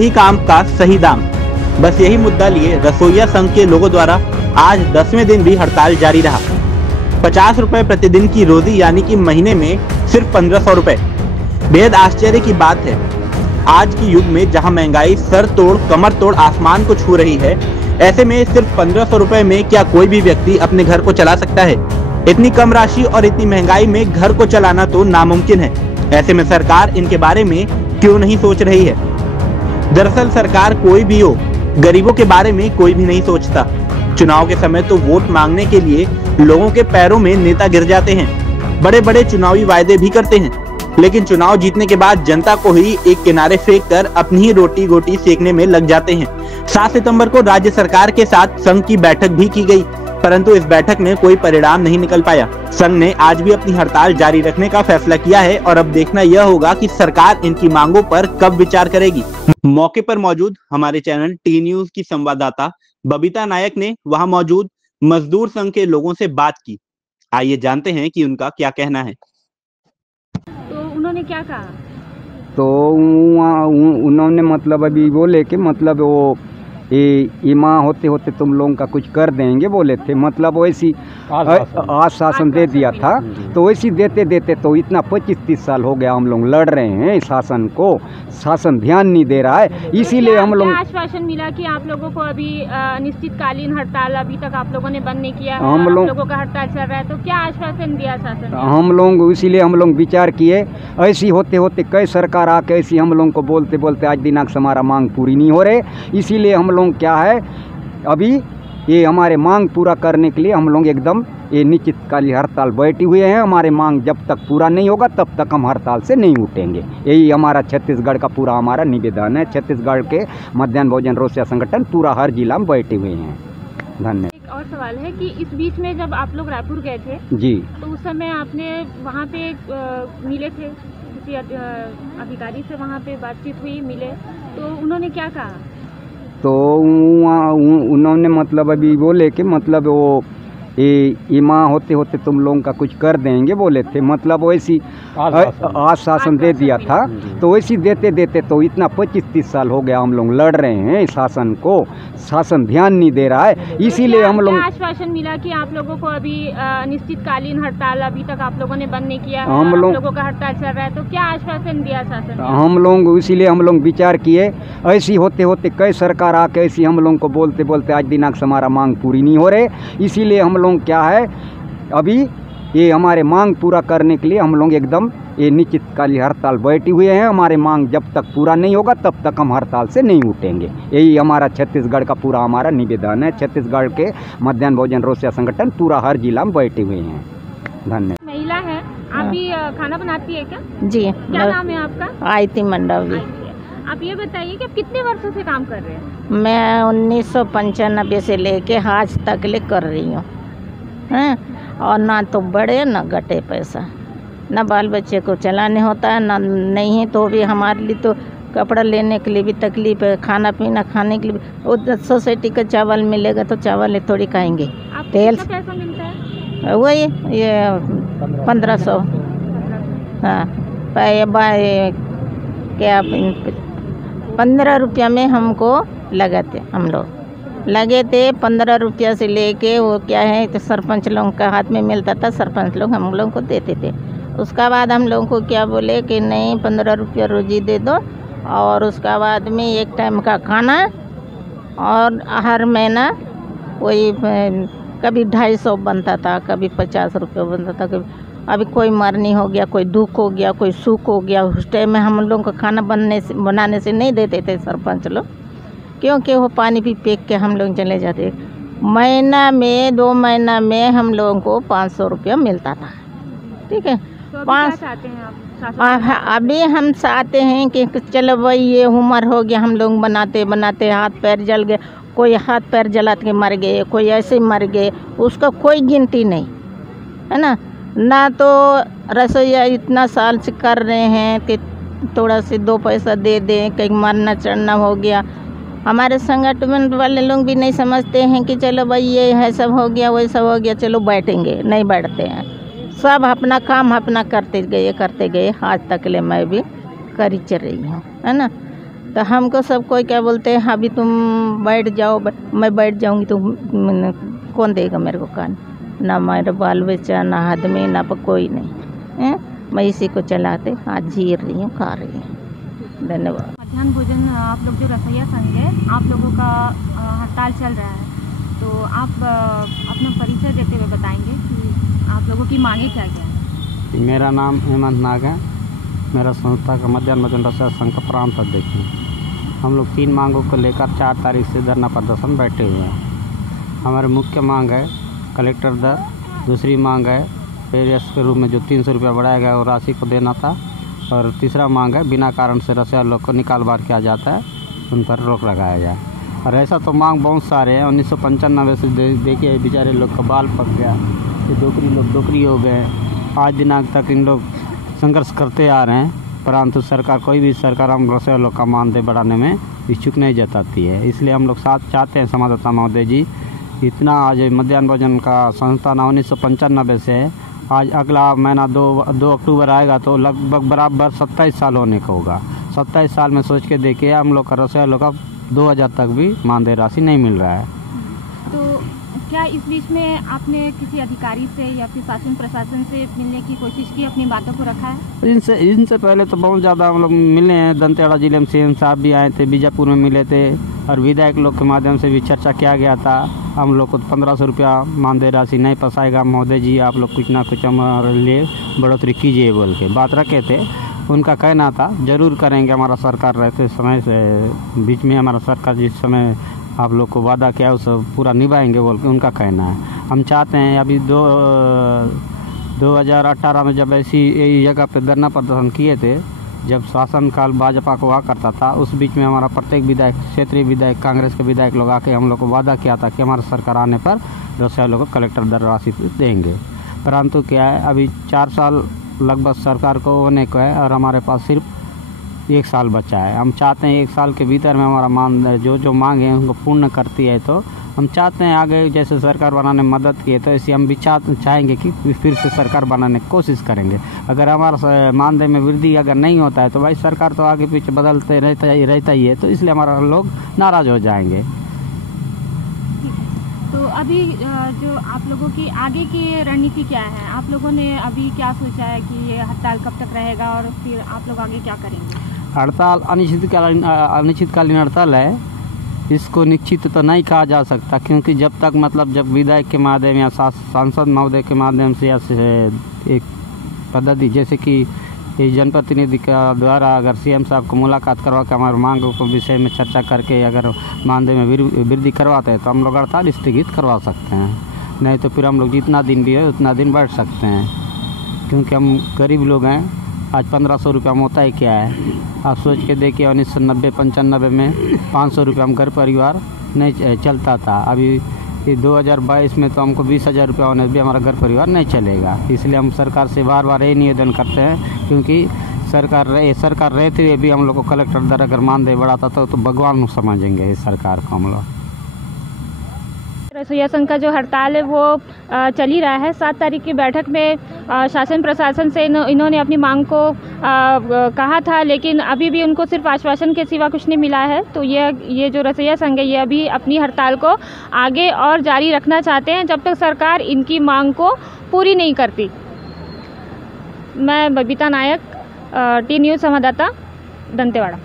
सही काम का सही दाम। बस यही मुद्दा लिए रसोइया संघ के लोगों द्वारा आज 10वें दिन भी हड़ताल जारी रहा। 50 रुपए प्रतिदिन की रोजी यानी कि महीने में सिर्फ 1500 रुपए। बेहद आश्चर्य की बात है, आज के युग में जहां महंगाई सर तोड़ कमर तोड़ आसमान को छू रही है, ऐसे में सिर्फ 1500 रुपए में क्या कोई भी व्यक्ति अपने घर को चला सकता है? इतनी कम राशि और इतनी महंगाई में घर को चलाना तो नामुमकिन है। ऐसे में सरकार इनके बारे में क्यों नहीं सोच रही है? दरअसल सरकार कोई भी हो, गरीबों के बारे में कोई भी नहीं सोचता। चुनाव के समय तो वोट मांगने के लिए लोगों के पैरों में नेता गिर जाते हैं, बड़े बड़े चुनावी वायदे भी करते हैं, लेकिन चुनाव जीतने के बाद जनता को ही एक किनारे फेंक कर अपनी ही रोटी गोटी सेकने में लग जाते हैं। 7 सितंबर को राज्य सरकार के साथ संघ की बैठक भी की गई, परंतु इस बैठक में कोई परिणाम नहीं निकल पाया। संघ ने आज भी अपनी हड़ताल जारी रखने का फैसला किया है और अब देखना यह होगा कि सरकार इनकी मांगों पर कब विचार करेगी। मौके पर मौजूद हमारे चैनल टी न्यूज की संवाददाता बबीता नायक ने वहां मौजूद मजदूर संघ के लोगों से बात की। आइए जानते हैं कि उनका क्या कहना है। तो उन्होंने क्या कहा? तो उन्होंने मतलब अभी बोले कि मतलब वो माँ होते होते तुम लोगों का कुछ कर देंगे बोले थे, मतलब वैसी आश्वासन दे दिया था। तो वैसी देते देते तो इतना 25-30 साल हो गया हम लोग लड़ रहे हैं शासन को, शासन ध्यान नहीं दे रहा है, इसीलिए हम लोग। आश्वासन मिला कि आप लोगों को अभी अनिश्चितकालीन हड़ताल अभी तक आप लोगों ने बंद नहीं किया है, हम लोगों का हड़ताल चल रहा है, तो क्या आश्वासन दिया शासन? हम लोग इसीलिए हम लोग विचार किए, ऐसी होते होते कई सरकार आके ऐसी हम लोग को बोलते बोलते आज दिनांक से हमारा मांग पूरी नहीं हो रहे, इसीलिए हम लोग क्या है अभी ये हमारे मांग पूरा करने के लिए हम लोग एकदम ये निश्चितकालीन हड़ताल बैठे हुए हैं। हमारे मांग जब तक पूरा नहीं होगा तब तक हम हड़ताल से नहीं उठेंगे। यही हमारा छत्तीसगढ़ का पूरा हमारा निवेदन है। छत्तीसगढ़ के मध्याह्न भोजन रोसिया संगठन पूरा हर जिला में बैठे हुए हैं। धन्यवाद। एक और सवाल है कि इस बीच में जब आप लोग रायपुर गए थे जी, तो उस समय आपने वहाँ पे मिले थे किसी अधिकारी से, वहाँ पे बातचीत हुई, मिले, तो उन्होंने क्या कहा? तो उन्होंने मतलब अभी बोले कि मतलब वो माँ होते होते तुम लोगों का कुछ कर देंगे बोले थे, मतलब वैसी आश्वासन दे दिया था। तो वैसी देते देते तो इतना 25-30 साल हो गया हम लोग लड़ रहे हैं शासन को, शासन ध्यान नहीं दे रहा है, इसीलिए हम लोग। आश्वासन मिला कि आप लोगों को अभी अनिश्चितकालीन हड़ताल अभी तक आप लोगों ने बंद नहीं किया है, हम लोगों का हड़ताल चल रहा है, तो क्या आश्वासन दिया शासन? हम लोग इसीलिए हम लोग विचार किए, ऐसी होते होते कई सरकार आके ऐसी हम लोग को बोलते बोलते आज दिनांक से हमारा मांग पूरी नहीं हो रहे, इसीलिए हम लोग क्या है अभी ये हमारे मांग पूरा करने के लिए हम लोग एकदम ये निश्चितकालीन हड़ताल बैठे हुए हैं। हमारे मांग जब तक पूरा नहीं होगा तब तक हम हड़ताल से नहीं उठेंगे। यही हमारा छत्तीसगढ़ का पूरा हमारा निवेदन है। छत्तीसगढ़ के मध्याह्न भोजन रोसिया संगठन पूरा हर जिला में बैठे हुए हैं। धन्यवाद। महिला है, आप भी खाना बनाती है क्या? जी। क्या नाम है आपका? आयती मंडावी। आप ये बताइए कि आप कितने वर्षों से काम कर रहे हैं? मैं 1995 से लेके आज तक ले कर रही हूँ, और ना तो बड़े ना घटे पैसा, ना बाल बच्चे को चलाने होता है, ना नहीं तो भी हमारे लिए तो कपड़ा लेने के लिए भी तकलीफ है, खाना पीना खाने के लिए भी। वो सोसाइटी का चावल मिलेगा तो चावल थोड़ी खाएंगे। तेल पैसा मिलता है वही ये 1500। हाँ, क्या 15 रुपया में हमको लगाते, हम लोग लगे थे 15 रुपया से लेके वो क्या है तो सरपंच लोगों का हाथ में मिलता था, सरपंच लोग हम लोगों को देते थे। उसका बाद हम लोगों को क्या बोले कि नहीं 15 रुपया रोजी दे दो, और उसका बाद में एक टाइम का खाना, और हर महीना वही कभी 250 बनता था, कभी 50 रुपये बनता था, कभी अभी कोई मरनी हो गया, कोई दुख हो गया, कोई सुख हो गया, उस टाइम में हम लोगों को खाना बनाने से नहीं देते थे सरपंच लोग, क्योंकि वो पानी भी फेंक के हम लोग चले जाते। महीना में 2 महीना में हम लोगों को 500 रुपया मिलता था। ठीक है, तो क्या चाहते हैं आप? अभी हम चाहते हैं कि चलो भाई ये उम्र हो गया, हम लोग बनाते बनाते हाथ पैर जल गए, कोई हाथ पैर जला के मर गए, कोई ऐसे मर गए, उसका कोई गिनती नहीं है ना तो रसोईया इतना साल से कर रहे हैं कि थोड़ा से 2 पैसा दे दें, कहीं मरना चढ़ना हो गया। हमारे संगठन वाले लोग भी नहीं समझते हैं कि चलो भाई ये है सब हो गया, वही सब हो गया, चलो बैठेंगे, नहीं बैठते हैं। सब अपना काम अपना करते गए, आज तक ले मैं भी करी चल रही हूँ, है ना। तो हमको सब कोई क्या बोलते हैं, अभी तुम बैठ जाओ, मैं बैठ जाऊंगी तो कौन देगा मेरे को खाना, ना मेरा बाल बच्चा, ना आदमी, ना कोई नहीं है। मैं इसी को चलाते आज जी रही हूँ, खा रही हूँ। धन्यवाद। मध्याह्न भोजन आप लोग जो रसोइया संघ है, आप लोगों का हड़ताल चल रहा है, तो आप अपना परिचय देते हुए बताएंगे कि आप लोगों की मांगे क्या क्या है। मेरा नाम हेमंत नाग है। मेरा संस्था का मध्याह्न भोजन रसोइया संघ का प्रांत अध्यक्ष है। हम लोग 3 मांगों को लेकर 4 तारीख से धरना प्रदर्शन बैठे हुए हैं। हमारी मुख्य मांग है कलेक्टर दर, दूसरी मांग है पेरियस के रूप में जो 300 रुपया बढ़ाया गया वो राशि को देना था, और तीसरा मांग है बिना कारण से रसोइया लोग को निकाल बार किया जाता है, उन पर रोक लगाया जाए। और ऐसा तो मांग बहुत सारे हैं। 1995 से देखिए बेचारे लोग का बाल पक गया, ये डोकरी हो गए। आज दिनांक तक इन लोग संघर्ष करते आ रहे हैं, परंतु सरकार, कोई भी सरकार हम रसोइया लोग का मानदेय बढ़ाने में इच्छुक नहीं जताती है। इसलिए हम लोग साथ चाहते हैं संवाददाता महोदय जी, इतना आज मध्याह्न भोजन का संस्थान 1995 से है, आज अगला महीना 2 अक्टूबर आएगा तो लगभग बराबर 27 साल होने का होगा। 27 साल में सोच के देखिए हम लोग का रसोइया लोग का 2000 तक भी मानदेय राशि नहीं मिल रहा है। तो क्या इस बीच में आपने किसी अधिकारी से या फिर शासन प्रशासन से मिलने की कोशिश की, अपनी बातों को रखा है? इनसे पहले तो बहुत ज़्यादा हम लोग मिले हैं। दंतेवाड़ा जिले में सीएम साहब भी आए थे, बीजापुर में मिले थे, और विधायक लोग के माध्यम से भी चर्चा किया गया था। हम लोग को 1500 रुपया मानदेय राशि नहीं पसाएगा महोदय जी, आप लोग कुछ ना कुछ हमारे लिए बढ़ोतरी कीजिए बोल के बात रखे थे। उनका कहना था जरूर करेंगे, हमारा सरकार रहते समय से बीच में हमारा सरकार जिस समय आप लोग को वादा किया उस पूरा निभाएंगे बोल के उनका कहना है। हम चाहते हैं अभी 2018 में जब ऐसी जगह पे धरना प्रदर्शन किए थे, जब शासनकाल भाजपा को हुआ करता था, उस बीच में हमारा प्रत्येक विधायक, क्षेत्रीय विधायक, कांग्रेस के विधायक लोग आके हम लोग को वादा किया था कि हमारा सरकार आने पर रसोइया लोग को कलेक्टर दर राशि देंगे। परंतु क्या है, अभी 4 साल लगभग सरकार को होने को है और हमारे पास सिर्फ 1 साल बचा है। हम चाहते हैं 1 साल के भीतर में हमारा मानदेय जो मांगे हैं उनको पूर्ण करती है, तो हम चाहते हैं आगे जैसे सरकार बनाने में मदद की है तो ऐसे हम भी चाहेंगे कि फिर से सरकार बनाने की कोशिश करेंगे। अगर हमारा मानदेय में वृद्धि अगर नहीं होता है तो भाई सरकार तो आगे पीछे बदलते रहता ही है, तो इसलिए हमारा लोग नाराज़ हो जाएंगे। तो अभी जो आप लोगों की आगे की रणनीति क्या है? आप लोगों ने अभी क्या सोचा है कि ये हड़ताल कब तक रहेगा और फिर आप लोग आगे क्या करेंगे? हड़ताल अनिश्चितकालीन हड़ताल है। इसको निश्चित तो नहीं कहा जा सकता, क्योंकि जब तक जब विधायक के माध्यम या सांसद महोदय के माध्यम से या एक पद्धति जैसे कि जनप्रतिनिधि का द्वारा अगर सीएम साहब को मुलाकात करवा कर हमारे मांगों को विषय में चर्चा करके अगर मानदेय में वृद्धि करवाते हैं तो हम लोग हड़ताल स्थगित करवा सकते हैं, नहीं तो फिर हम लोग जितना दिन भी है उतना दिन बैठ सकते हैं, क्योंकि हम गरीब लोग हैं। आज 1500 रुपया में होता ही क्या है, आप सोच के देखिए 1990-95 में 500 रुपया हम घर परिवार नहीं चलता था। अभी 2022 में तो हमको 20,000 रुपया होने भी हमारा घर परिवार नहीं चलेगा। इसलिए हम सरकार से बार बार यही निवेदन करते हैं, क्योंकि सरकार रहते हुए भी हम लोग को कलेक्टर दर अगर मानदेय बढ़ाता तो भगवान समझेंगे इस सरकार को हम लोग। रसोइया संघ का जो हड़ताल है वो चल ही रहा है। 7 तारीख की बैठक में शासन प्रशासन से इन्होंने अपनी मांग को कहा था, लेकिन अभी भी उनको सिर्फ आश्वासन के सिवा कुछ नहीं मिला है। तो ये जो रसोइया संघ है ये अभी अपनी हड़ताल को आगे और जारी रखना चाहते हैं जब तक सरकार इनकी मांग को पूरी नहीं करती। मैं बबीता नायक, टी न्यूज़ संवाददाता, दंतेवाड़ा।